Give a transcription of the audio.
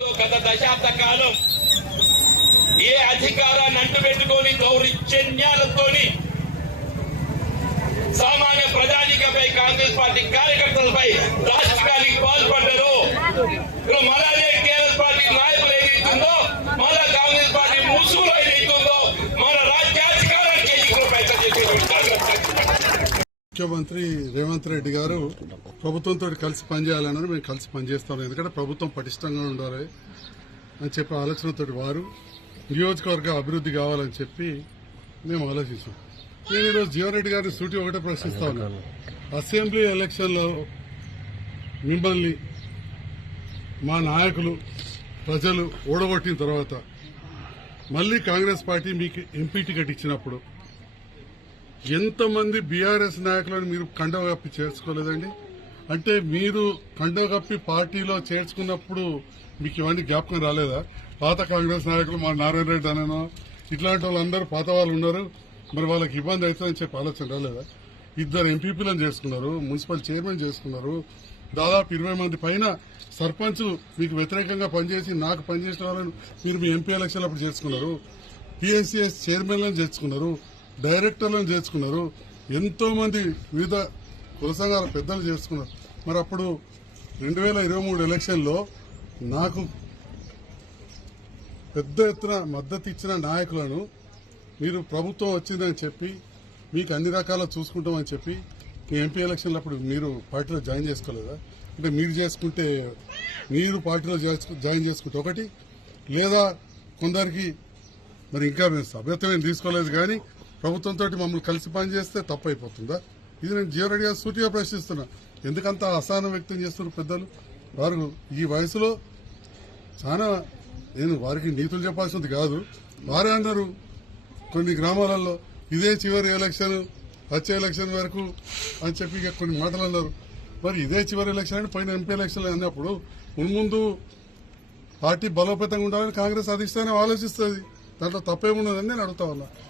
గత దశాబ్ద కాలం ఏ అధికారాన్ని అంటుపెట్టుకొని దౌర్జన్యాలతోని సామాన్య ప్రజానికపై కాంగ్రెస్ పార్టీ కార్యకర్తలపై రాష్ట్రానికి పాల్పడ్డారు. మళ్ళీ టీఆర్ఎస్ పార్టీ నాయకులు ఏదైతుందో మళ్ళా కాంగ్రెస్ పార్టీ ముసుగులు ఏదైతుందో మన రాజ్యాధికారానికి ప్రయత్నం చేసేది. ముఖ్యమంత్రి రేవంత్ రెడ్డి గారు ప్రభుత్వంతో కలిసి పనిచేయాలన్నారు. మేము కలిసి పనిచేస్తాం, ఎందుకంటే ప్రభుత్వం పటిష్టంగా ఉండాలి అని చెప్పి ఆలోచనతో వారు నియోజకవర్గ అభివృద్ధి కావాలని చెప్పి మేము ఆలోచించాం. నేను ఈరోజు జీవన్రెడ్డి గారిని సూటి ఒకటే ప్రశ్నిస్తా ఉన్నాను. అసెంబ్లీ ఎలక్షన్లో మిమ్మల్ని మా నాయకులు ప్రజలు ఓడగొట్టిన తర్వాత మళ్లీ కాంగ్రెస్ పార్టీ మీకు ఎంపీ టికెట్ ఇచ్చినప్పుడు ఎంతమంది బీఆర్ఎస్ నాయకులను మీరు కండవ కప్పి చేర్చుకోలేదండి? అంటే మీరు కండవ కప్పి పార్టీలో చేర్చుకున్నప్పుడు మీకు ఇవన్నీ జ్ఞాపకం రాలేదా? పాత కాంగ్రెస్ నాయకులు మా నారాయణ రెడ్డి అనో ఇట్లాంటి వాళ్ళందరూ పాత వాళ్ళు ఉన్నారు, మరి వాళ్ళకి ఇబ్బంది అవుతుందని చెప్పి ఆలోచన రాలేదా? 2 ఎంపీపీలను చేసుకున్నారు, మున్సిపల్ చైర్మన్ చేసుకున్నారు, దాదాపు 20 మంది పైన సర్పంచ్ మీకు వ్యతిరేకంగా పనిచేసి నాకు పనిచేసిన వాళ్ళని మీరు మీ ఎంపీ ఎలక్షన్లు అప్పుడు చేసుకున్నారు. పిఎస్సిఎస్ చైర్మన్లను చేర్చుకున్నారు, డైరెక్టర్లను చేర్చుకున్నారు, ఎంతో మంది వివిధ కుల సంఘాల పెద్దలు చేసుకున్నారు. మరి అప్పుడు 2023 ఎలక్షన్లో నాకు పెద్ద ఎత్తున మద్దతు ఇచ్చిన నాయకులను మీరు ప్రభుత్వం వచ్చిందని చెప్పి మీకు అన్ని రకాల చూసుకుంటామని చెప్పి మీ ఎంపీ ఎలక్షన్లు అప్పుడు మీరు పార్టీలో జాయిన్ చేసుకోలేదా? అంటే మీరు చేసుకుంటే మీరు పార్టీలో జాయిన్ చేసుకుంటే ఒకటి, లేదా కొందరికి మరి ఇంకా మేము సభ్యత్వం తీసుకోలేదు కానీ ప్రభుత్వంతో మమ్మల్ని కలిసి పనిచేస్తే తప్పు అయిపోతుందా? ఇది నేను జీవన్రెడ్డి గారు సూటిగా ప్రశ్నిస్తున్నా. ఎందుకంత అసహనం వ్యక్తం చేస్తున్నారు పెద్దలు? వారు ఈ వయసులో చాలా, నేను వారికి నీతులు చెప్పాల్సింది కాదు, వారే అన్నారు కొన్ని గ్రామాలలో ఇదే చివరి ఎలక్షన్, వచ్చే ఎలక్షన్ వరకు అని చెప్పి ఇక కొన్ని మాటలు అన్నారు. మరి ఇదే చివరి ఎలక్షన్ అని పైన ఎంపీ ఎలక్షన్లు అన్నప్పుడు మున్ముందు పార్టీ బలోపేతంగా ఉండాలని కాంగ్రెస్ అధిష్టానం ఆలోచిస్తుంది. దాంట్లో తప్పేమున్నదని నేను అడుగుతా ఉన్నా.